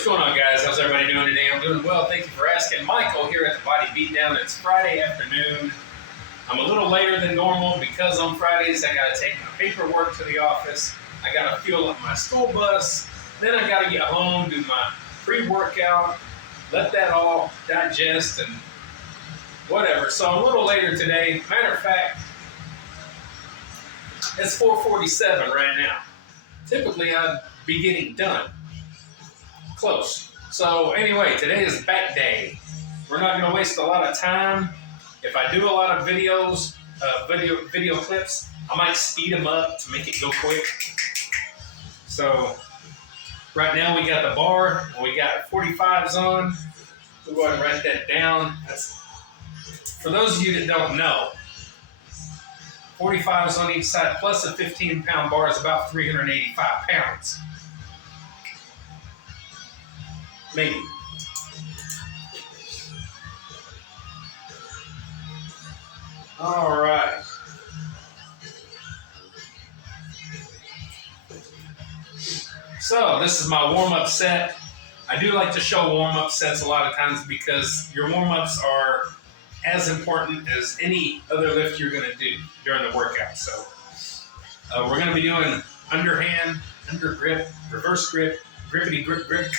what's going on, guys? How's everybody doing today? I'm doing well. Thank you for asking. Michael here at the Body Beatdown. It's Friday afternoon. I'm a little later than normal because on Fridays I got to take my paperwork to the office. I got to fuel up my school bus. Then I got to get home, do my pre-workout, let that all digest and whatever. So I'm a little later today. Matter of fact, it's 4:47 right now. Typically I'd be getting done. Close. So anyway, today is back day. We're not going to waste a lot of time. If I do a lot of videos, video clips, I might speed them up to make it go quick. So right now we got the bar, and we got 45s on. We'll go ahead and write that down. For those of you that don't know, 45s on each side plus a 15-pound bar is about 385 pounds. Maybe. All right. So this is my warm-up set. I do like to show warm-up sets a lot of times because your warm-ups are as important as any other lift you're going to do during the workout. So we're going to be doing underhand, under grip, reverse grip, grippity grip, grip.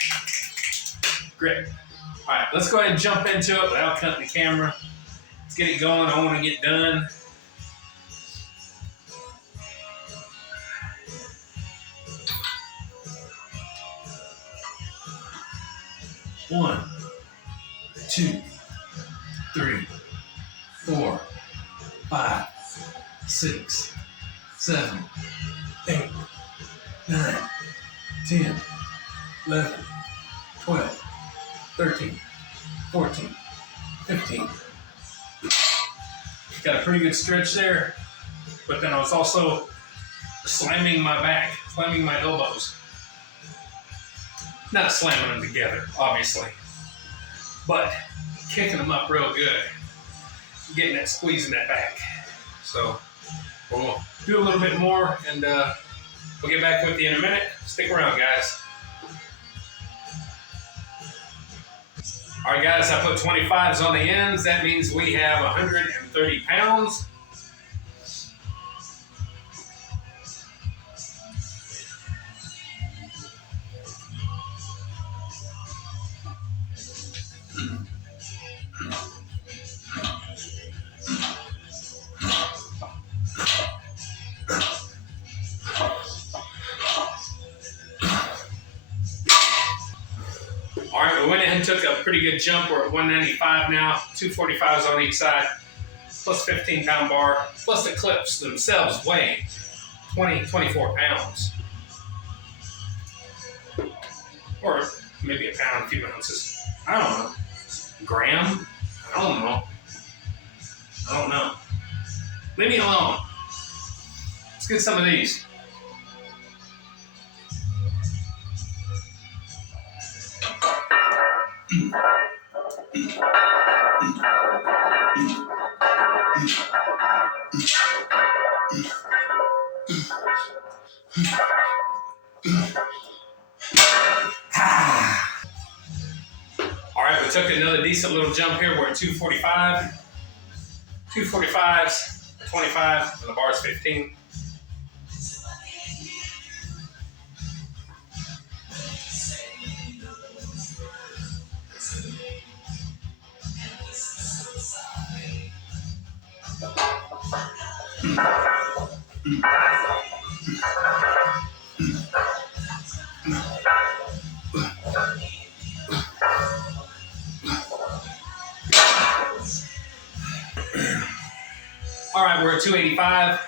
All right, let's go ahead and jump into it without cutting the camera. Let's get it going. I want to get done. One, 2, 3, 4, 5, 6, 7, 8, 9, 10, 11, 12, 13, 14, 15. Got a pretty good stretch there, but then I was also slamming my back, slamming my elbows. Not slamming them together, obviously, but kicking them up real good, getting that, squeezing that back. So we'll do a little bit more, and we'll get back with you in a minute. Stick around, guys. All right, guys, I put 25s on the ends. That means we have 130 pounds. All right, we went ahead and took a pretty good jump. We're at 195 now, 245s on each side, plus 15-pound bar, plus the clips themselves weigh 24 pounds. Or maybe a pound, a few ounces. I don't know. Gram? I don't know. Leave me alone. Let's get some of these. All right, we took another decent little jump here. We're at 245. 245s, 25, and the bar's 15. All right, we're at 285.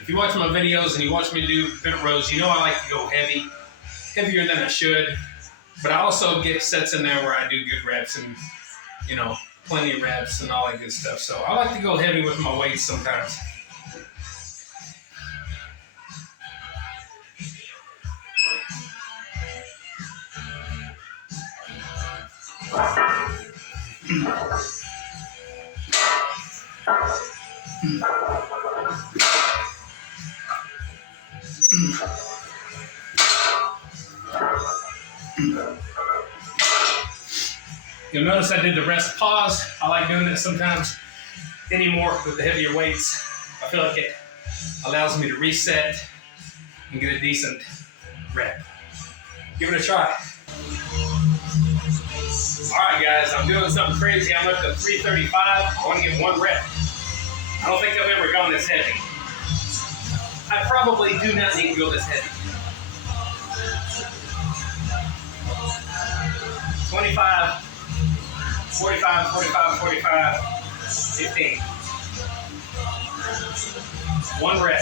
If you watch my videos and you watch me do bent rows, you know I like to go heavy, heavier than I should. But I also get sets in there where I do good reps and, you know, plenty of reps and all that good stuff. So I like to go heavy with my weights sometimes. You'll notice I did the rest pause. I like doing that sometimes anymore with the heavier weights. I feel like it allows me to reset and get a decent rep. Give it a try. All right, guys, I'm doing something crazy. I'm up to 335. I want to get 1 rep. I don't think I've ever gone this heavy. I probably do not need to go this heavy. 25, 45, 45, 45, 15. 1 rep.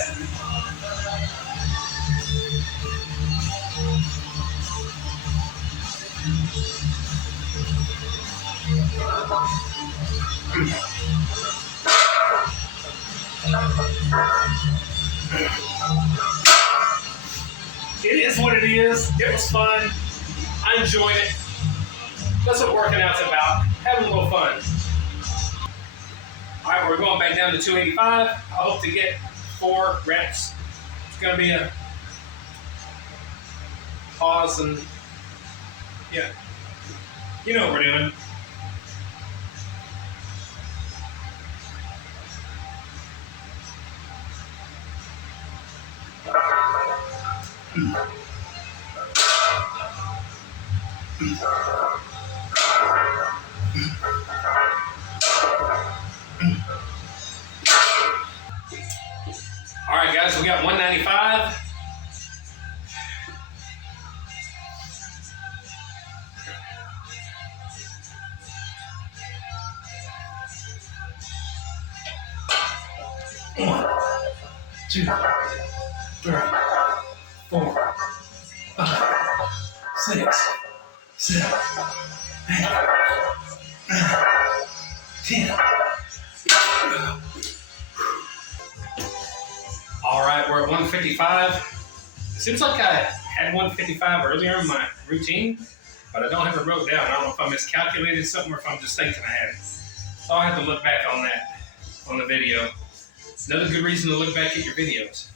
It is what it is. It was fun. I enjoyed it. That's what working out's about. Having a little fun. All right, we're going back down to 285. I hope to get 4 reps. It's going to be a pause and, yeah. You know what we're doing. All right, guys, we got 195. One, 2, 3, 4, 5, 6, 7, 8, 9, 10. All right, we're at 155. It seems like I had 155 earlier in my routine, but I don't have it wrote down. I don't know if I miscalculated something or if I'm just thinking I had it. So I'll have to look back on that on the video. Another good reason to look back at your videos.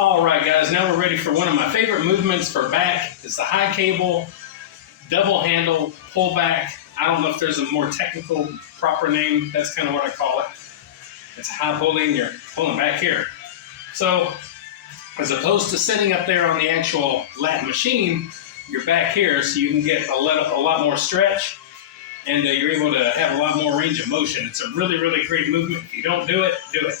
All right, guys, now we're ready for one of my favorite movements for back. It's the high cable, double handle, pull back. I don't know if there's a more technical, proper name. That's kind of what I call it. It's high pulling, you're pulling back here. So, as opposed to sitting up there on the actual lat machine, you're back here so you can get a lot more stretch and you're able to have a lot more range of motion. It's a really, really great movement. If you don't do it, do it.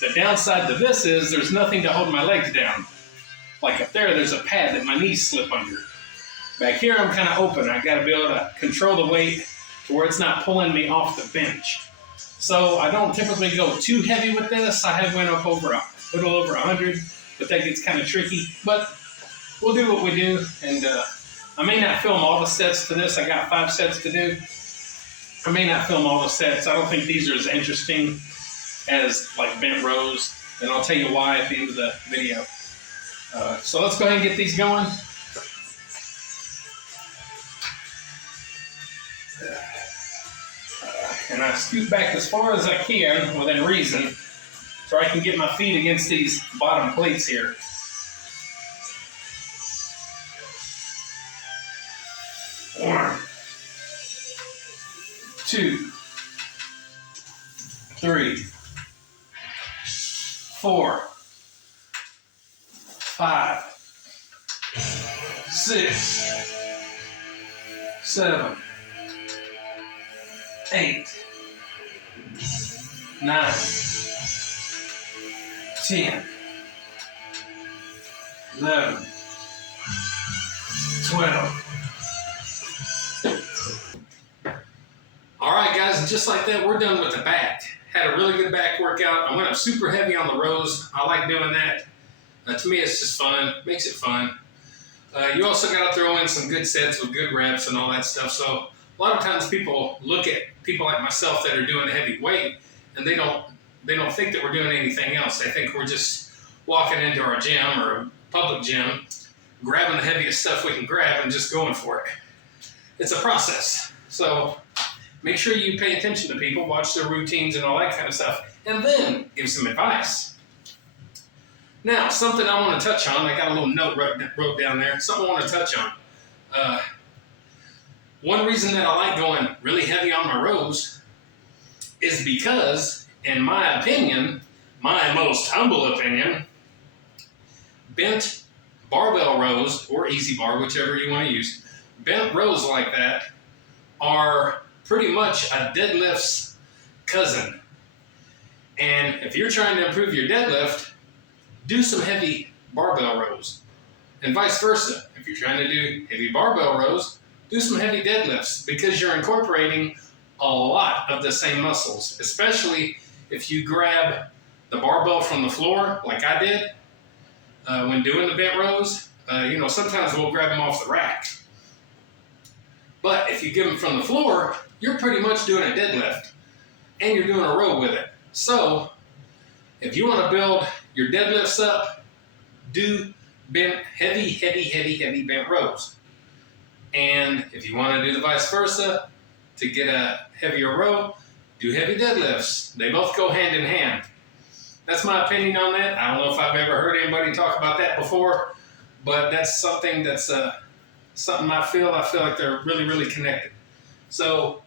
The downside to this is there's nothing to hold my legs down. Like up there, there's a pad that my knees slip under. Back here, I'm kind of open. I got to be able to control the weight to where it's not pulling me off the bench. So I don't typically go too heavy with this. I have went up over a little over 100, but that gets kind of tricky. But we'll do what we do, and I may not film all the sets to this. I got 5 sets to do. I may not film all the sets. I don't think these are as interesting as like bent rows, and I'll tell you why at the end of the video. So let's go ahead and get these going. And I scoot back as far as I can within reason so I can get my feet against these bottom plates here. One, 2, 3, 4, 5, 6, 7, 8, 9, 10, 11, 12. All right, guys, and just like that, we're done with the back. Had a really good back workout. I went up super heavy on the rows. I like doing that. To me, it's just fun. Makes it fun. You also got to throw in some good sets with good reps and all that stuff. So a lot of times people look at people like myself that are doing the heavy weight, and they don't think that we're doing anything else. They think we're just walking into our gym or a public gym, grabbing the heaviest stuff we can grab and just going for it. It's a process. So make sure you pay attention to people, watch their routines and all that kind of stuff, and then give some advice. Now, something I want to touch on, I got a little note wrote down there, something I want to touch on. One reason that I like going really heavy on my rows is because, in my opinion, my most humble opinion, bent barbell rows, or easy bar, whichever you want to use, bent rows like that are pretty much a deadlift's cousin. And if you're trying to improve your deadlift, do some heavy barbell rows. And vice versa. If you're trying to do heavy barbell rows, do some heavy deadlifts, because you're incorporating a lot of the same muscles, especially if you grab the barbell from the floor like I did when doing the bent rows. Sometimes we'll grab them off the rack. But if you give them from the floor, you're pretty much doing a deadlift, and you're doing a row with it. So if you want to build your deadlifts up, do heavy bent rows. And if you want to do the vice versa, to get a heavier row, do heavy deadlifts. They both go hand in hand. That's my opinion on that. I don't know if I've ever heard anybody talk about that before, but that's something something I feel like they're really, really connected. So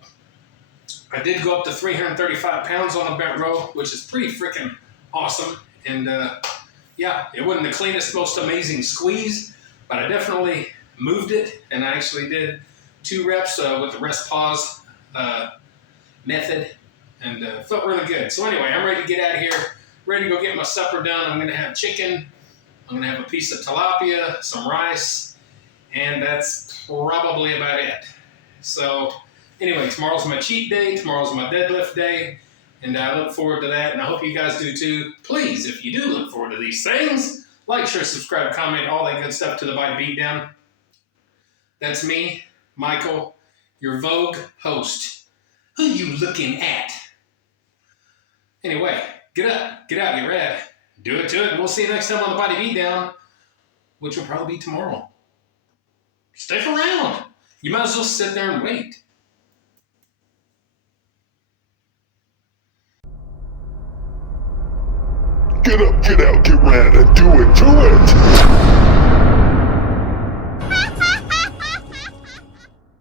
I did go up to 335 pounds on a bent row, which is pretty freaking awesome. And it wasn't the cleanest, most amazing squeeze, but I definitely moved it, and I actually did 2 reps with the rest pause method, and felt really good. So anyway, I'm ready to get out of here, ready to go get my supper done. I'm going to have chicken, I'm going to have a piece of tilapia, some rice, and that's probably about it. So anyway, tomorrow's my cheat day, tomorrow's my deadlift day, and I look forward to that, and I hope you guys do too. Please, if you do look forward to these things, like, share, subscribe, comment, all that good stuff to the Body Beatdown. That's me, Michael, your Vogue host. Who you looking at? Anyway, get up, get out, get ready. Do it to it. We'll see you next time on the Body Beatdown, which will probably be tomorrow. Stick around. You might as well sit there and wait. Get up, get out, get ready, do it, do it!